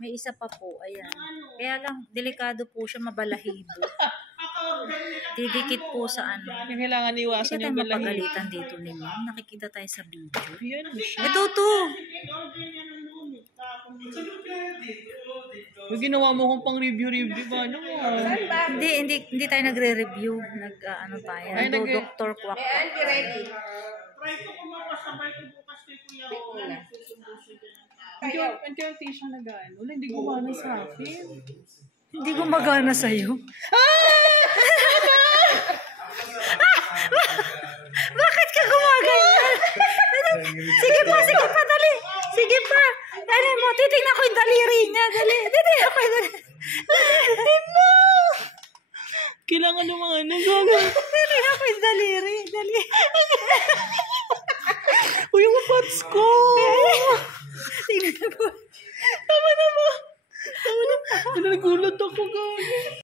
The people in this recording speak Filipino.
May isa pa po, ayan. Kaya lang, delikado po siya, mabalahibo. Didikit po sa ano. Kailangan iwasan yung balahibo. Mapagalitan dito ni ma'am. Nakikita tayo sa video. Yan siya. Ito to! Ginawa mo kong pang review ba? Ano mo? Hindi tayo nagre-review. Ano tayo. Dr. Kwak. Ready. Try ko kung mapasabay ko bukas kay Kuya Owen. Ang kaya Tisha nag-ano? Wala, hindi gumana sa akin. Hindi gumagana sa'yo. Bakit ka gumaganyan? Sige pa, dali. Sige pa. Ano mo, titignan ko yung daliri niya. Dali. Titignan ko yung daliri. No! Kailangan ng mga nagaga. Titignan ko yung daliri. Dali. Uy, yung pats ko! Tingnan mo. Tama na ba? Nagulat ako, gano'n.